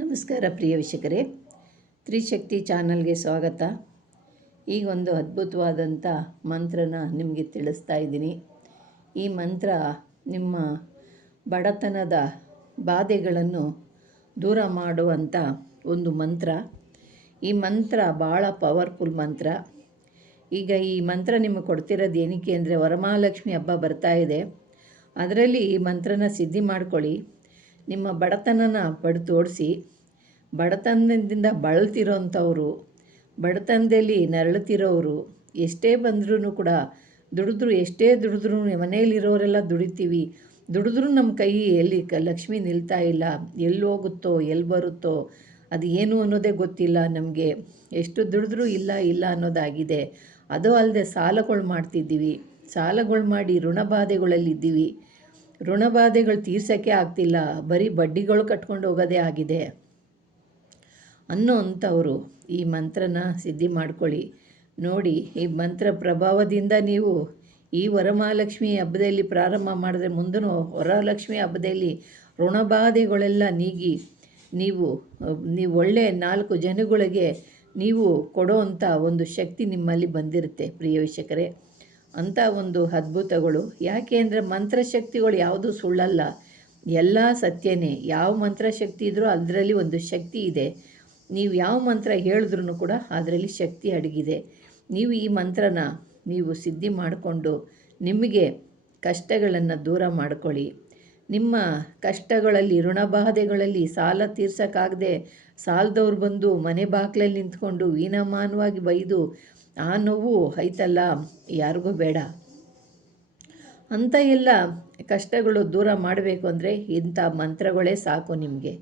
ನಮಸ್ಕಾರ ಪ್ರಿಯ ವೀಕ್ಷಕರೇ, ತ್ರಿಶಕ್ತಿ ಚಾನಲ್ಗೆ ಸ್ವಾಗತ. ಈಗ ಒಂದು ಅದ್ಭುತವಾದಂಥ ಮಂತ್ರನ ನಿಮಗೆ ತಿಳಿಸ್ತಾ ಇದ್ದೀನಿ. ಈ ಮಂತ್ರ ನಿಮ್ಮ ಬಡತನದ ಬಾಧೆಗಳನ್ನು ದೂರ ಮಾಡುವಂಥ ಒಂದು ಮಂತ್ರ. ಈ ಮಂತ್ರ ಭಾಳ ಪವರ್ಫುಲ್ ಮಂತ್ರ. ಈಗ ಈ ಮಂತ್ರ ನಿಮಗೆ ಕೊಡ್ತಿರೋದು ಏನಕ್ಕೆ ಅಂದರೆ, ವರಮಹಾಲಕ್ಷ್ಮಿ ಹಬ್ಬ ಬರ್ತಾ ಇದೆ. ಅದರಲ್ಲಿ ಈ ಮಂತ್ರನ ಸಿದ್ಧಿ ಮಾಡ್ಕೊಳ್ಳಿ. ನಿಮ್ಮ ಬಡತನನ ತೋಡಿಸಿ, ಬಡತನದಿಂದ ಬಳಲ್ತಿರೋಂಥವ್ರು, ಬಡತನದಲ್ಲಿ ನರಳುತ್ತಿರೋರು, ಎಷ್ಟೇ ಬಂದ್ರೂ ಕೂಡ ಎಷ್ಟೇ ದುಡಿದ್ರೂ ಮನೆಯಲ್ಲಿರೋರೆಲ್ಲ ದುಡಿತೀವಿ, ದುಡಿದ್ರೂ ನಮ್ಮ ಕೈ ಎಲ್ಲಿ ಲಕ್ಷ್ಮಿ ನಿಲ್ತಾ ಇಲ್ಲ, ಎಲ್ಲಿ ಹೋಗುತ್ತೋ ಎಲ್ಲಿ ಬರುತ್ತೋ ಅದು ಏನು ಅನ್ನೋದೇ ಗೊತ್ತಿಲ್ಲ ನಮಗೆ. ಎಷ್ಟು ದುಡಿದ್ರೂ ಇಲ್ಲ ಅನ್ನೋದಾಗಿದೆ. ಅದು ಅಲ್ಲದೆ ಸಾಲಗಳು ಮಾಡ್ತಿದ್ದೀವಿ, ಸಾಲಗಳು ಮಾಡಿ ಋಣಬಾಧೆಗಳಲ್ಲಿದ್ದೀವಿ. ಋಣಬಾಧೆಗಳು ತೀರ್ಸೋಕ್ಕೆ ಆಗ್ತಿಲ್ಲ, ಬರೀ ಬಡ್ಡಿಗಳು ಕಟ್ಕೊಂಡು ಹೋಗೋದೇ ಆಗಿದೆ ಅನ್ನೋವಂಥವರು ಈ ಮಂತ್ರನ ಸಿದ್ಧಿ ಮಾಡ್ಕೊಳ್ಳಿ. ನೋಡಿ, ಈ ಮಂತ್ರ ಪ್ರಭಾವದಿಂದ ನೀವು ಈ ವರಮಹಾಲಕ್ಷ್ಮಿ ಹಬ್ಬದಲ್ಲಿ ಪ್ರಾರಂಭ ಮಾಡಿದ್ರೆ ಮುಂದಿನ ವರಲಕ್ಷ್ಮಿ ಹಬ್ಬದಲ್ಲಿ ಋಣಬಾಧೆಗಳೆಲ್ಲ ನೀಗಿ ನೀವು ಒಳ್ಳೆ 4 ಜನಗಳಿಗೆ ನೀವು ಕೊಡೋವಂಥ ಒಂದು ಶಕ್ತಿ ನಿಮ್ಮಲ್ಲಿ ಬಂದಿರುತ್ತೆ ಪ್ರಿಯ ವೀಕ್ಷಕರೇ. ಅಂಥ ಒಂದು ಅದ್ಭುತಗಳು. ಯಾಕೆ ಅಂದರೆ ಮಂತ್ರಶಕ್ತಿಗಳು ಯಾವುದೂ ಸುಳ್ಳಲ್ಲ, ಎಲ್ಲ ಸತ್ಯನೇ. ಯಾವ ಮಂತ್ರಶಕ್ತಿ ಇದ್ರೂ ಅದರಲ್ಲಿ ಒಂದು ಶಕ್ತಿ ಇದೆ. ನೀವು ಯಾವ ಮಂತ್ರ ಹೇಳಿದ್ರೂ ಕೂಡ ಅದರಲ್ಲಿ ಶಕ್ತಿ ಅಡಗಿದೆ. ನೀವು ಈ ಮಂತ್ರನ ನೀವು ಸಿದ್ಧಿ ಮಾಡಿಕೊಂಡು ನಿಮಗೆ ಕಷ್ಟಗಳನ್ನು ದೂರ ಮಾಡ್ಕೊಳ್ಳಿ. ನಿಮ್ಮ ಕಷ್ಟಗಳಲ್ಲಿ, ಋಣಬಾಧೆಗಳಲ್ಲಿ, ಸಾಲ ತೀರ್ಸೋಕ್ಕಾಗದೆ ಸಾಲದವ್ರು ಬಂದು ಮನೆ ಬಾಗಿಲಲ್ಲಿ ನಿಂತ್ಕೊಂಡು ಹೀನಮಾನವಾಗಿ ಬೈದು ಆ ನೋವು ಐತಲ್ಲ, ಯಾರಿಗೂ ಬೇಡ. ಅಂಥ ಎಲ್ಲ ಕಷ್ಟಗಳು ದೂರ ಮಾಡಬೇಕು ಅಂದರೆ ಇಂಥ ಮಂತ್ರಗಳೇ ಸಾಕು ನಿಮಗೆ.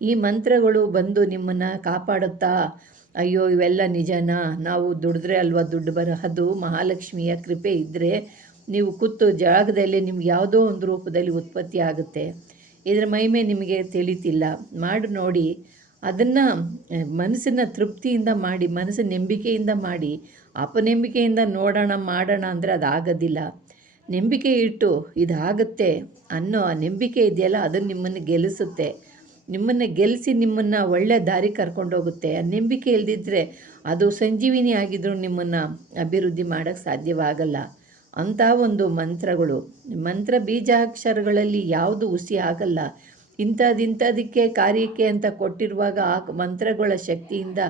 ಈ ಮಂತ್ರಗಳು ಬಂದು ನಿಮ್ಮನ್ನು ಕಾಪಾಡುತ್ತಾ, ಅಯ್ಯೋ ಇವೆಲ್ಲ ನಿಜನಾ, ನಾವು ದುಡಿದ್ರೆ ಅಲ್ವಾ ದುಡ್ಡು ಬರೋದು, ಮಹಾಲಕ್ಷ್ಮಿಯ ಕೃಪೆ ಇದ್ದರೆ ನೀವು ಕೂತು ಜಾಗದಲ್ಲಿ ನಿಮ್ಗೆ ಯಾವುದೋ ಒಂದು ರೂಪದಲ್ಲಿ ಉತ್ಪತ್ತಿ ಆಗುತ್ತೆ. ಇದರ ಮಹಿಮೆ ನಿಮಗೆ ತಿಳಿತಿಲ್ಲ, ಮಾಡಿ ನೋಡಿ. ಅದನ್ನು ಮನಸ್ಸಿನ ತೃಪ್ತಿಯಿಂದ ಮಾಡಿ, ಮನಸ್ಸಿನ ನಂಬಿಕೆಯಿಂದ ಮಾಡಿ. ಅಪನಂಬಿಕೆಯಿಂದ ನೋಡೋಣ ಮಾಡೋಣ ಅಂದರೆ ಅದಾಗೋದಿಲ್ಲ. ನಂಬಿಕೆ ಇಟ್ಟು ಇದಾಗುತ್ತೆ ಅನ್ನೋ ಆ ನಂಬಿಕೆ ಇದೆಯಲ್ಲ, ಅದು ನಿಮ್ಮನ್ನು ಗೆಲ್ಲಿಸುತ್ತೆ. ನಿಮ್ಮನ್ನು ಗೆಲ್ಲಿಸಿ ನಿಮ್ಮನ್ನು ಒಳ್ಳೆ ದಾರಿ ಕರ್ಕೊಂಡೋಗುತ್ತೆ. ಆ ನಂಬಿಕೆ ಇಲ್ದಿದ್ದರೆ ಅದು ಸಂಜೀವಿನಿ ಆಗಿದ್ರೂ ನಿಮ್ಮನ್ನು ಅಭಿವೃದ್ಧಿ ಮಾಡೋಕ್ಕೆ ಸಾಧ್ಯವಾಗಲ್ಲ. ಅಂಥ ಒಂದು ಮಂತ್ರಗಳು, ಮಂತ್ರ ಬೀಜಾಕ್ಷರಗಳಲ್ಲಿ ಯಾವುದು ಹುಸಿ ಆಗಲ್ಲ. ಇಂಥದಕ್ಕೆ ಕಾರ್ಯಕ್ಕೆ ಅಂತ ಕೊಟ್ಟಿರುವಾಗ ಆ ಮಂತ್ರಗಳ ಶಕ್ತಿಯಿಂದ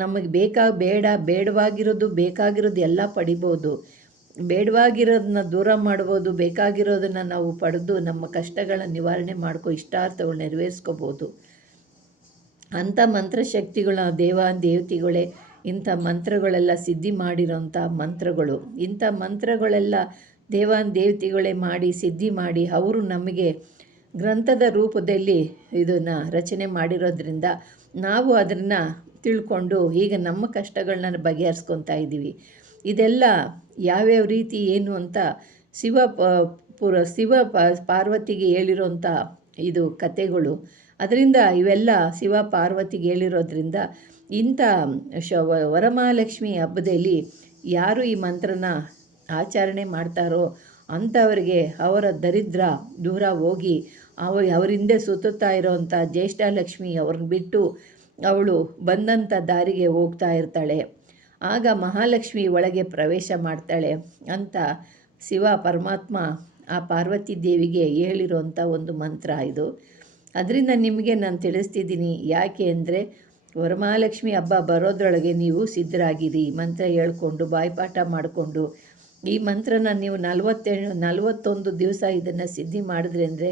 ನಮಗೆ ಬೇಡವಾಗಿರೋದು ಬೇಕಾಗಿರೋದು ಎಲ್ಲ ಪಡಿಬೋದು. ಬೇಡವಾಗಿರೋದನ್ನ ದೂರ ಮಾಡ್ಬೋದು, ಬೇಕಾಗಿರೋದನ್ನು ನಾವು ಪಡೆದು ನಮ್ಮ ಕಷ್ಟಗಳ ನಿವಾರಣೆ ಇಷ್ಟಾರ್ಥಗಳು ನೆರವೇರಿಸ್ಕೋಬೋದು. ಅಂಥ ಮಂತ್ರಶಕ್ತಿಗಳ ದೇವತೆಗಳೇ ಇಂಥ ಮಂತ್ರಗಳೆಲ್ಲ ಸಿದ್ಧಿ ಮಾಡಿರೋಂಥ ಮಂತ್ರಗಳು. ಇಂಥ ಮಂತ್ರಗಳೆಲ್ಲ ದೇವತೆಗಳೇ ಮಾಡಿ ಸಿದ್ಧಿ ಮಾಡಿ ಅವರು ನಮಗೆ ಗ್ರಂಥದ ರೂಪದಲ್ಲಿ ಇದನ್ನು ರಚನೆ ಮಾಡಿರೋದ್ರಿಂದ ನಾವು ಅದನ್ನು ತಿಳ್ಕೊಂಡು ಈಗ ನಮ್ಮ ಕಷ್ಟಗಳನ್ನ ಬಗೆಹರಿಸ್ಕೊತಾ ಇದ್ದೀವಿ. ಇದೆಲ್ಲ ಯಾವ್ಯಾವ ರೀತಿ ಏನು ಅಂತ ಶಿವ ಪಾರ್ವತಿಗೆ ಹೇಳಿರೋಂಥ ಇದು ಕಥೆಗಳು. ಅದರಿಂದ ಇವೆಲ್ಲ ಶಿವ ಪಾರ್ವತಿಗೆ ಹೇಳಿರೋದ್ರಿಂದ ಇಂಥ ವರಮಹಾಲಕ್ಷ್ಮಿ ಹಬ್ಬದಲ್ಲಿ ಯಾರು ಈ ಮಂತ್ರನ ಆಚರಣೆ ಮಾಡ್ತಾರೋ ಅಂಥವರಿಗೆ ಅವರ ದರಿದ್ರ ದೂರ ಹೋಗಿ ಅವ್ರ ಹಿಂದೆ ಸುತ್ತುತ್ತಾ ಇರೋವಂಥ ಜ್ಯೇಷ್ಠಲಕ್ಷ್ಮಿ ಅವ್ರನ್ನ ಬಿಟ್ಟು ಅವಳು ಬಂದಂಥ ದಾರಿಗೆ ಹೋಗ್ತಾ ಇರ್ತಾಳೆ. ಆಗ ಮಹಾಲಕ್ಷ್ಮಿ ಒಳಗೆ ಪ್ರವೇಶ ಮಾಡ್ತಾಳೆ ಅಂತ ಶಿವ ಪರಮಾತ್ಮ ಆ ಪಾರ್ವತಿ ದೇವಿಗೆ ಹೇಳಿರೋಂಥ ಒಂದು ಮಂತ್ರ ಇದು. ಅದರಿಂದ ನಿಮಗೆ ನಾನು ತಿಳಿಸ್ತಿದ್ದೀನಿ. ಯಾಕೆ ಅಂದರೆ ವರಮಹಾಲಕ್ಷ್ಮಿ ಹಬ್ಬ ಬರೋದ್ರೊಳಗೆ ನೀವು ಸಿದ್ಧರಾಗಿರಿ. ಮಂತ್ರ ಹೇಳ್ಕೊಂಡು ಬಾಯ್ಪಾಠ ಮಾಡಿಕೊಂಡು ಈ ಮಂತ್ರನ ನೀವು 41 ದಿವಸ ಇದನ್ನು ಸಿದ್ಧಿ ಮಾಡಿದ್ರಿ ಅಂದರೆ,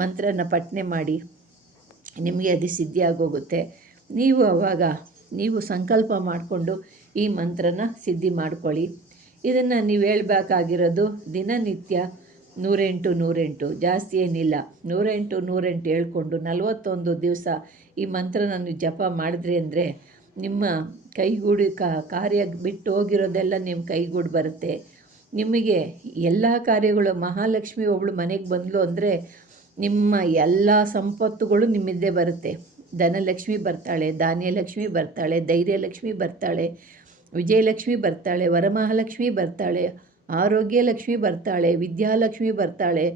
ಮಂತ್ರನ ಪಠನೆ ಮಾಡಿ ನಿಮಗೆ ಅದು ಸಿದ್ಧಿ ಆಗೋಗುತ್ತೆ. ನೀವು ಸಂಕಲ್ಪ ಮಾಡಿಕೊಂಡು ಈ ಮಂತ್ರನ ಸಿದ್ಧಿ ಮಾಡ್ಕೊಳ್ಳಿ. ಇದನ್ನು ನೀವು ಹೇಳಬೇಕಾಗಿರೋದು ದಿನನಿತ್ಯ 108 ಜಾಸ್ತಿ ಏನಿಲ್ಲ, 108 ಹೇಳ್ಕೊಂಡು 41 ದಿವಸ ಈ ಮಂತ್ರನ ನೀವು ಜಪ ಮಾಡಿದ್ರಿ ಅಂದರೆ ನಿಮ್ಮ ಕೈಗೂಡಿ ಕಾರ್ಯ ಬಿಟ್ಟು ಹೋಗಿರೋದೆಲ್ಲ ನಿಮ್ಮ ಕೈಗೂಡಿ ಬರುತ್ತೆ. ನಿಮಗೆ ಎಲ್ಲ ಕಾರ್ಯಗಳು, ಮಹಾಲಕ್ಷ್ಮಿ ಒಬ್ಬಳು ಮನೆಗೆ ಬಂದಳು ಅಂದರೆ ನಿಮ್ಮ ಎಲ್ಲ ಸಂಪತ್ತುಗಳು ನಿಮ್ಮಿಂದೇ ಬರುತ್ತೆ. ಧನಲಕ್ಷ್ಮಿ ಬರ್ತಾಳೆ, ಧಾನ್ಯಲಕ್ಷ್ಮಿ ಬರ್ತಾಳೆ, ಧೈರ್ಯಲಕ್ಷ್ಮಿ ಬರ್ತಾಳೆ, ವಿಜಯಲಕ್ಷ್ಮಿ ಬರ್ತಾಳೆ, ವರಮಹಾಲಕ್ಷ್ಮಿ ಬರ್ತಾಳೆ, ಆರೋಗ್ಯ ಲಕ್ಷ್ಮಿ ಬರ್ತಾಳೆ, ವಿದ್ಯಾಲಕ್ಷ್ಮಿ ಬರ್ತಾಳೆ,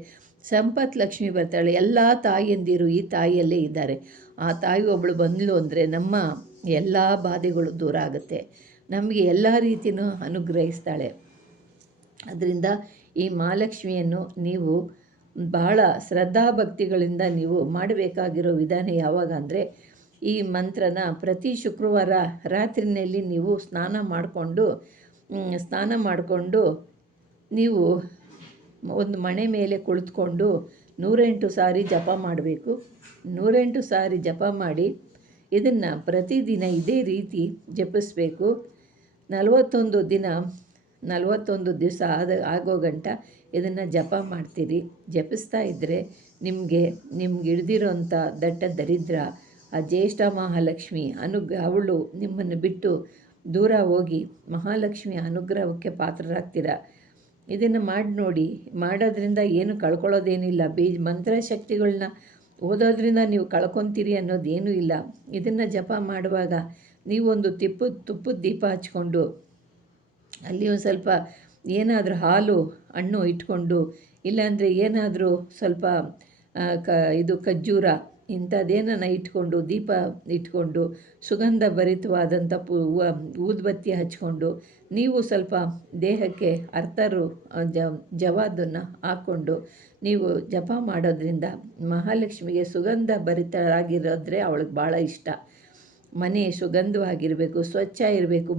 ಸಂಪತ್ ಲಕ್ಷ್ಮಿ ಬರ್ತಾಳೆ. ಎಲ್ಲ ತಾಯಿಯಂದಿರು ಈ ತಾಯಿಯಲ್ಲೇ ಇದ್ದಾರೆ. ಆ ತಾಯಿ ಒಬ್ಬಳು ಬಂದಳು ಅಂದರೆ ನಮ್ಮ ಎಲ್ಲ ಬಾಧೆಗಳು ದೂರ ಆಗುತ್ತೆ, ನಮಗೆ ಎಲ್ಲ ರೀತಿಯೂ ಅನುಗ್ರಹಿಸ್ತಾಳೆ. ಅದರಿಂದ ಈ ಮಹಾಲಕ್ಷ್ಮಿಯನ್ನು ನೀವು ಬಹಳ ಶ್ರದ್ಧಾಭಕ್ತಿಗಳಿಂದ ನೀವು ಮಾಡಬೇಕಾಗಿರೋ ವಿಧಾನ ಯಾವಾಗ ಅಂದರೆ, ಈ ಮಂತ್ರನ ಪ್ರತಿ ಶುಕ್ರವಾರ ರಾತ್ರಿಯಲ್ಲಿ ನೀವು ಸ್ನಾನ ಮಾಡಿಕೊಂಡು ನೀವು ಒಂದು ಮಣೆ ಮೇಲೆ ಕುಳಿತುಕೊಂಡು 108 ಸಾರಿ ಜಪ ಮಾಡಬೇಕು. 108 ಸಾರಿ ಜಪ ಮಾಡಿ ಇದನ್ನು ಪ್ರತಿದಿನ ಇದೇ ರೀತಿ ಜಪಿಸಬೇಕು. 41 ದಿವಸ ಆಗೋ ಗಂಟ ಇದನ್ನು ಜಪ ಮಾಡ್ತೀರಿ. ಜಪಿಸ್ತಾ ಇದ್ದರೆ ನಿಮಗೆ ಹಿಡ್ದಿರೋಂಥ ದಟ್ಟ ದರಿದ್ರ ಆ ಜ್ಯೇಷ್ಠ ಮಹಾಲಕ್ಷ್ಮಿ ಅವಳು ನಿಮ್ಮನ್ನು ಬಿಟ್ಟು ದೂರ ಹೋಗಿ ಮಹಾಲಕ್ಷ್ಮಿ ಅನುಗ್ರಹಕ್ಕೆ ಪಾತ್ರರಾಗ್ತೀರ. ಇದನ್ನು ಮಾಡಿ ನೋಡಿ. ಮಾಡೋದ್ರಿಂದ ಏನು ಕಳ್ಕೊಳ್ಳೋದೇನಿಲ್ಲ. ಮಂತ್ರಶಕ್ತಿಗಳನ್ನ ಓದೋದ್ರಿಂದ ನೀವು ಕಳ್ಕೊತೀರಿ ಅನ್ನೋದೇನೂ ಇಲ್ಲ. ಇದನ್ನು ಜಪ ಮಾಡುವಾಗ ನೀವೊಂದು ತುಪ್ಪದ ದೀಪ ಹಚ್ಕೊಂಡು ಅಲ್ಲಿ ಒಂದು ಸ್ವಲ್ಪ ಏನಾದರೂ ಹಾಲು ಹಣ್ಣು ಇಟ್ಕೊಂಡು, ಇಲ್ಲಾಂದರೆ ಏನಾದರೂ ಸ್ವಲ್ಪ ಖರ್ಜೂರ ಇಂಥದ್ದೇನ ಇಟ್ಕೊಂಡು, ದೀಪ ಇಟ್ಕೊಂಡು, ಸುಗಂಧ ಭರಿತವಾದಂಥ ಊದುಬತ್ತಿ ಹಚ್ಕೊಂಡು, ನೀವು ಸ್ವಲ್ಪ ದೇಹಕ್ಕೆ ಅರ್ತರು ಜವಾದನ್ನು ಹಾಕ್ಕೊಂಡು ನೀವು ಜಪ ಮಾಡೋದ್ರಿಂದ ಮಹಾಲಕ್ಷ್ಮಿಗೆ ಸುಗಂಧ ಭರಿತರಾಗಿರೋದ್ರೆ ಅವಳಿಗೆ ಭಾಳ ಇಷ್ಟ. ಮನೆ ಸುಗಂಧವಾಗಿರಬೇಕು, ಸ್ವಚ್ಛ ಇರಬೇಕು.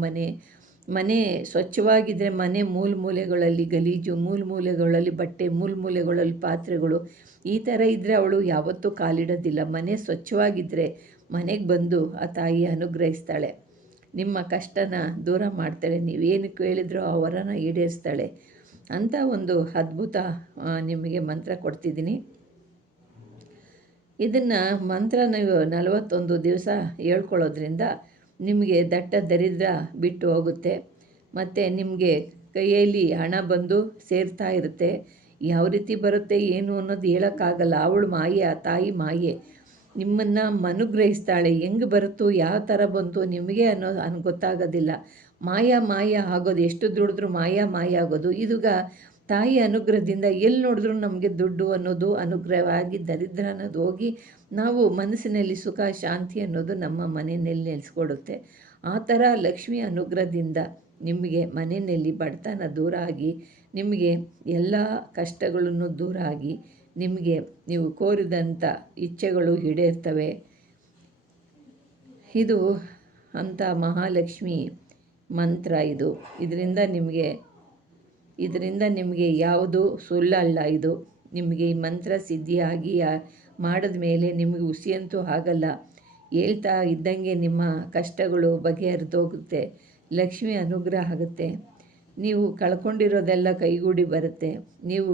ಮನೆ ಸ್ವಚ್ಛವಾಗಿದ್ದರೆ ಮನೆ ಮೂಲೆಗಳಲ್ಲಿ ಗಲೀಜು, ಮೂಲೆಗಳಲ್ಲಿ ಬಟ್ಟೆ, ಮೂಲೆಗಳಲ್ಲಿ ಪಾತ್ರೆಗಳು ಈ ಥರ ಇದ್ದರೆ ಅವಳು ಯಾವತ್ತೂ ಕಾಲಿಡೋದಿಲ್ಲ. ಮನೆ ಸ್ವಚ್ಛವಾಗಿದ್ದರೆ ಮನೆಗೆ ಬಂದು ಆ ತಾಯಿ ಅನುಗ್ರಹಿಸ್ತಾಳೆ, ನಿಮ್ಮ ಕಷ್ಟನ ದೂರ ಮಾಡ್ತಾಳೆ, ನೀವೇನು ಕೇಳಿದ್ರೋ ಆ ವರನ ಈಡೇರಿಸ್ತಾಳೆ ಅಂತ ಒಂದು ಅದ್ಭುತ ನಿಮಗೆ ಮಂತ್ರ ಕೊಡ್ತಿದ್ದೀನಿ. ಇದನ್ನು ಮಂತ್ರ ನೀವು 41 ದಿವಸ ಹೇಳ್ಕೊಳ್ಳೋದ್ರಿಂದ ನಿಮಗೆ ದಟ್ಟ ದರಿದ್ರ ಬಿಟ್ಟು ಹೋಗುತ್ತೆ. ಮತ್ತು ನಿಮಗೆ ಕೈಯಲ್ಲಿ ಹಣ ಬಂದು ಸೇರ್ತಾ ಇರುತ್ತೆ. ಯಾವ ರೀತಿ ಬರುತ್ತೆ ಏನು ಅನ್ನೋದು ಹೇಳೋಕ್ಕಾಗಲ್ಲ. ಅವಳು ಮಾಯೆ, ಆ ತಾಯಿ ಮಾಯೆ ನಿಮ್ಮನ್ನು ಅನುಗ್ರಹಿಸ್ತಾಳೆ. ಹೆಂಗೆ ಬರುತ್ತೋ ಯಾವ ಥರ ಬಂತು ನಿಮಗೆ ಗೊತ್ತಾಗೋದಿಲ್ಲ. ಮಾಯ ಆಗೋದು, ಎಷ್ಟು ದುಡಿದ್ರೂ ಮಾಯ ಆಗೋದು. ಇದೀಗ ತಾಯಿ ಅನುಗ್ರಹದಿಂದ ಎಲ್ಲಿ ನೋಡಿದ್ರೂ ನಮಗೆ ದುಡ್ಡು ಅನ್ನೋದು ಅನುಗ್ರಹವಾಗಿ ದರಿದ್ರ ಅನ್ನೋದು ಹೋಗಿ ನಾವು ಮನಸ್ಸಿನಲ್ಲಿ ಸುಖ ಶಾಂತಿ ಅನ್ನೋದು ನಮ್ಮ ಮನೆಯಲ್ಲಿ ನೆಲೆಸ್ಕೊಡುತ್ತೆ. ಆ ಥರ ಲಕ್ಷ್ಮಿ ಅನುಗ್ರಹದಿಂದ ನಿಮಗೆ ಮನೆಯಲ್ಲಿ ಬಡತನ ದೂರ ಆಗಿ, ನಿಮಗೆ ಎಲ್ಲ ಕಷ್ಟಗಳನ್ನು ದೂರ ಆಗಿ, ನಿಮಗೆ ನೀವು ಕೋರಿದಂಥ ಇಚ್ಛೆಗಳು ಈಡೇರ್ತವೆ. ಇದು ಅಂಥ ಮಹಾಲಕ್ಷ್ಮಿ ಮಂತ್ರ. ಇದರಿಂದ ನಿಮಗೆ ಯಾವುದು ಸುಳ್ಳಲ್ಲ. ಇದು ನಿಮಗೆ ಈ ಮಂತ್ರ ಸಿದ್ಧಿಯಾಗಿ ಮಾಡಿದ ಮೇಲೆ ನಿಮಗೆ ಹುಸಿಯಂತೂ ಆಗಲ್ಲ. ಹೇಳ್ತಾ ಇದ್ದಂಗೆ ನಿಮ್ಮ ಕಷ್ಟಗಳು ಬಗೆಹರಿದೋಗುತ್ತೆ, ಲಕ್ಷ್ಮಿ ಅನುಗ್ರಹ ಆಗುತ್ತೆ, ನೀವು ಕಳ್ಕೊಂಡಿರೋದೆಲ್ಲ ಕೈಗೂಡಿ ಬರುತ್ತೆ. ನೀವು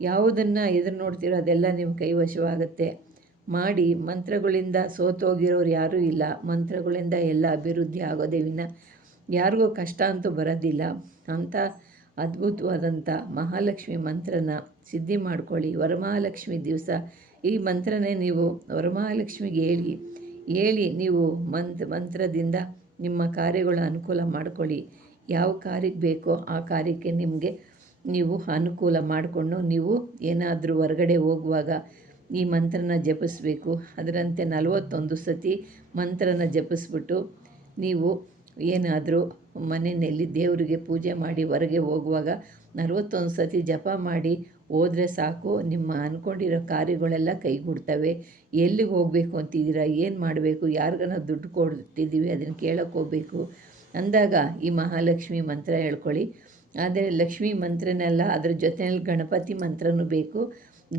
ಯಾವುದನ್ನು ಎದುರು ನೋಡ್ತೀರೋ ಅದೆಲ್ಲ ನಿಮ್ಮ ಕೈವಶವಾಗುತ್ತೆ. ಮಾಡಿ. ಮಂತ್ರಗಳಿಂದ ಸೋತೋಗಿರೋರು ಯಾರೂ ಇಲ್ಲ. ಮಂತ್ರಗಳಿಂದ ಎಲ್ಲ ಅಭಿವೃದ್ಧಿ ಆಗೋದೇ ವಿನ ಯಾರಿಗೂ ಕಷ್ಟ ಅಂತೂ ಬರೋದಿಲ್ಲ. ಅಂಥ ಅದ್ಭುತವಾದಂಥ ಮಹಾಲಕ್ಷ್ಮಿ ಮಂತ್ರನ ಸಿದ್ಧಿ ಮಾಡ್ಕೊಳ್ಳಿ. ವರಮಹಾಲಕ್ಷ್ಮಿ ದಿವಸ ಈ ಮಂತ್ರನೇ ನೀವು ವರಮಹಾಲಕ್ಷ್ಮಿಗೆ ಹೇಳಿ ನೀವು ಮಂತ್ರದಿಂದ ನಿಮ್ಮ ಕಾರ್ಯಗಳ ಅನುಕೂಲ ಮಾಡ್ಕೊಳ್ಳಿ. ಯಾವ ಕಾರ್ಯಕ್ಕೆ ಬೇಕೋ ಆ ಕಾರ್ಯಕ್ಕೆ ನೀವು ಅನುಕೂಲ ಮಾಡಿಕೊಂಡು ನೀವು ಏನಾದರೂ ಹೊರಗಡೆ ಹೋಗುವಾಗ ಈ ಮಂತ್ರನ ಜಪಿಸ್ಬೇಕು. ಅದರಂತೆ 41 ಸತಿ ಮಂತ್ರನ ಜಪಿಸ್ಬಿಟ್ಟು ನೀವು ಏನಾದರೂ ಮನೆಯಲ್ಲಿ ದೇವರಿಗೆ ಪೂಜೆ ಮಾಡಿ ಹೊರಗೆ ಹೋಗುವಾಗ 41 ಸತಿ ಜಪ ಮಾಡಿ ಹೋದರೆ ಸಾಕು. ನಿಮ್ಮ ಅಂದ್ಕೊಂಡಿರೋ ಕಾರ್ಯಗಳೆಲ್ಲ ಕೈಗೂಡ್ತವೆ. ಎಲ್ಲಿಗೆ ಹೋಗಬೇಕು ಅಂತಿದ್ದೀರಾ, ಏನು ಮಾಡಬೇಕು, ಯಾರಿಗಾನ ದುಡ್ಡು ಕೊಡ್ತಿದ್ದೀವಿ ಅದನ್ನು ಕೇಳೋಕ್ಕೆ ಹೋಗಬೇಕು ಅಂದಾಗ ಈ ಮಹಾಲಕ್ಷ್ಮಿ ಮಂತ್ರ ಹೇಳ್ಕೊಳ್ಳಿ. ಆದರೆ ಲಕ್ಷ್ಮೀ ಮಂತ್ರನೆಲ್ಲ ಅದ್ರ ಜೊತೆಯಲ್ಲಿ ಗಣಪತಿ ಮಂತ್ರನೂ ಬೇಕು.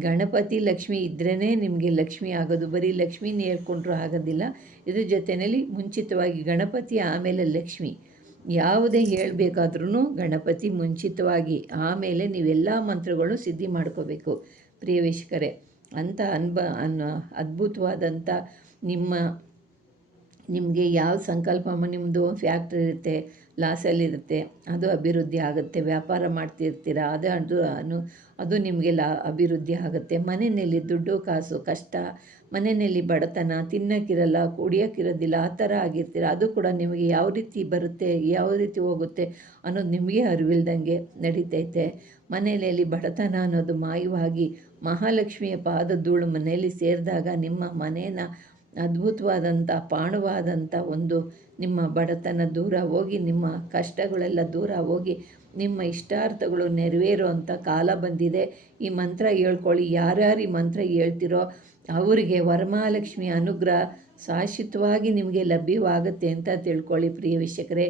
ಗಣಪತಿ ಲಕ್ಷ್ಮಿ ಇದ್ರೇ ನಿಮಗೆ ಲಕ್ಷ್ಮಿ ಆಗೋದು. ಬರೀ ಲಕ್ಷ್ಮೀನ ಹೇಳ್ಕೊಂಡ್ರೂ ಆಗೋದಿಲ್ಲ. ಇದ್ರ ಜೊತೆಯಲ್ಲಿ ಮುಂಚಿತವಾಗಿ ಗಣಪತಿ ಆಮೇಲೆ ಲಕ್ಷ್ಮಿ ಯಾವುದೇ ಹೇಳಬೇಕಾದ್ರೂ ಗಣಪತಿ ಮುಂಚಿತವಾಗಿ ಆಮೇಲೆ ನೀವೆಲ್ಲ ಮಂತ್ರಗಳು ಸಿದ್ಧಿ ಮಾಡ್ಕೋಬೇಕು. ಪ್ರಿಯ ವೀಕ್ಷಕರೇ, ಅಂಥ ಅದ್ಭುತವಾದಂಥ ನಿಮಗೆ ಯಾವ ಸಂಕಲ್ಪ, ನಿಮ್ಮದು ಫ್ಯಾಕ್ಟ್ರಿ ಇರುತ್ತೆ, ಲಾಸಲ್ಲಿರುತ್ತೆ, ಅದು ಅಭಿವೃದ್ಧಿ ಆಗುತ್ತೆ. ವ್ಯಾಪಾರ ಮಾಡ್ತಿರ್ತೀರ, ಅದು ನಿಮಗೆ ಅಭಿವೃದ್ಧಿ ಆಗುತ್ತೆ. ಮನೆಯಲ್ಲಿ ದುಡ್ಡು ಕಾಸು ಕಷ್ಟ, ಮನೆಯಲ್ಲಿ ಬಡತನ, ತಿನ್ನೋಕ್ಕಿರಲ್ಲ, ಕುಡಿಯೋಕ್ಕಿರೋದಿಲ್ಲ, ಆ ಥರ ಆಗಿರ್ತೀರ. ಅದು ಕೂಡ ನಿಮಗೆ ಯಾವ ರೀತಿ ಬರುತ್ತೆ, ಯಾವ ರೀತಿ ಹೋಗುತ್ತೆ ಅನ್ನೋದು ನಿಮಗೆ ಅರಿವಿಲ್ದಂಗೆ ನಡೀತೈತೆ. ಮನೆಯಲ್ಲಿ ಬಡತನ ಅನ್ನೋದು ಮಾಯವಾಗಿ ಮಹಾಲಕ್ಷ್ಮಿಯ ಪಾದ ಧೂಳು ಮನೆಯಲ್ಲಿ ಸೇರಿದಾಗ ನಿಮ್ಮ ಮನೇನ ಅದ್ಭುತವಾದಂಥ ಪಾಣವಾದಂಥ ಒಂದು ನಿಮ್ಮ ಬಡತನ ದೂರ ಹೋಗಿ, ನಿಮ್ಮ ಕಷ್ಟಗಳೆಲ್ಲ ದೂರ ಹೋಗಿ, ನಿಮ್ಮ ಇಷ್ಟಾರ್ಥಗಳು ನೆರವೇರುವಂಥ ಕಾಲ ಬಂದಿದೆ. ಈ ಮಂತ್ರ ಹೇಳ್ಕೊಳ್ಳಿ. ಯಾರ್ಯಾರು ಈ ಮಂತ್ರ ಹೇಳ್ತಿರೋ ಅವರಿಗೆ ವರಮಹಾಲಕ್ಷ್ಮಿ ಅನುಗ್ರಹ ಶಾಶ್ವತವಾಗಿ ನಿಮಗೆ ಲಭ್ಯವಾಗುತ್ತೆ ಅಂತ ತಿಳ್ಕೊಳ್ಳಿ ಪ್ರಿಯ ವೀಕ್ಷಕರೇ.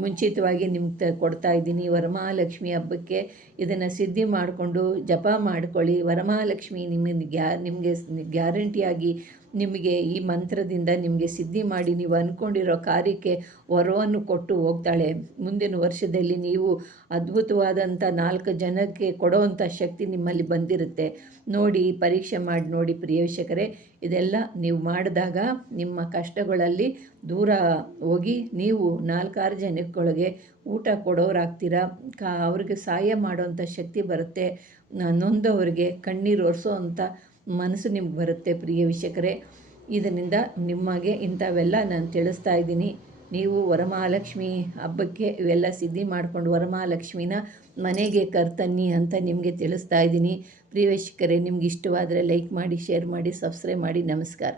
ಮುಂಚಿತವಾಗಿ ನಿಮ್ಗೆ ಕೊಡ್ತಾ ಇದ್ದೀನಿ. ವರಮಹಾಲಕ್ಷ್ಮಿ ಹಬ್ಬಕ್ಕೆ ಇದನ್ನು ಸಿದ್ಧಿ ಮಾಡಿಕೊಂಡು ಜಪ ಮಾಡ್ಕೊಳ್ಳಿ. ವರಮಹಾಲಕ್ಷ್ಮಿ ನಿಮಗೆ ಗ್ಯಾರಂಟಿಯಾಗಿ ನಿಮಗೆ ಈ ಮಂತ್ರದಿಂದ ನಿಮಗೆ ಸಿದ್ಧಿ ಮಾಡಿ ನೀವು ಅಂದ್ಕೊಂಡಿರೋ ಕಾರ್ಯಕ್ಕೆ ವರವನ್ನು ಕೊಟ್ಟು ಹೋಗ್ತಾಳೆ. ಮುಂದಿನ ವರ್ಷದಲ್ಲಿ ನೀವು ಅದ್ಭುತವಾದಂಥ 4 ಜನಕ್ಕೆ ಕೊಡೋವಂಥ ಶಕ್ತಿ ನಿಮ್ಮಲ್ಲಿ ಬಂದಿರುತ್ತೆ. ನೋಡಿ, ಪರೀಕ್ಷೆ ಮಾಡಿ ನೋಡಿ ಪ್ರಿಯ ವೀಕ್ಷಕರೇ. ಇದೆಲ್ಲ ನೀವು ಮಾಡಿದಾಗ ನಿಮ್ಮ ಕಷ್ಟಗಳಲ್ಲಿ ದೂರ ಹೋಗಿ ನೀವು 4-6 ಜನಗಳಿಗೆ ಊಟ ಕೊಡೋರಾಗ್ತೀರಾ. ಅವ್ರಿಗೆ ಸಹಾಯ ಮಾಡೋವಂಥ ಶಕ್ತಿ ಬರುತ್ತೆ. ನೊಂದವರಿಗೆ ಕಣ್ಣೀರು ಒರೆಸೋ ಅಂಥ ಮನಸ್ಸು ನಿಮ್ಗೆ ಬರುತ್ತೆ ಪ್ರಿಯ ವೀಕ್ಷಕರೇ. ಇದರಿಂದ ನಿಮಗೆ ಇಂಥವೆಲ್ಲ ನಾನು ತಿಳಿಸ್ತಾ ಇದ್ದೀನಿ. ನೀವು ವರಮಹಾಲಕ್ಷ್ಮಿ ಹಬ್ಬಕ್ಕೆ ಇವೆಲ್ಲ ಸಿದ್ಧಿ ಮಾಡಿಕೊಂಡು ವರಮಹಾಲಕ್ಷ್ಮಿನ ಮನೆಗೆ ಕರ್ತನ್ನಿ ಅಂತ ನಿಮಗೆ ತಿಳಿಸ್ತಾ ಇದ್ದೀನಿ ಪ್ರಿಯ ವೀಕ್ಷಕರೇ. ನಿಮ್ಗೆ ಇಷ್ಟವಾದರೆ ಲೈಕ್ ಮಾಡಿ, ಶೇರ್ ಮಾಡಿ, ಸಬ್ಸ್ಕ್ರೈಬ್ ಮಾಡಿ. ನಮಸ್ಕಾರ.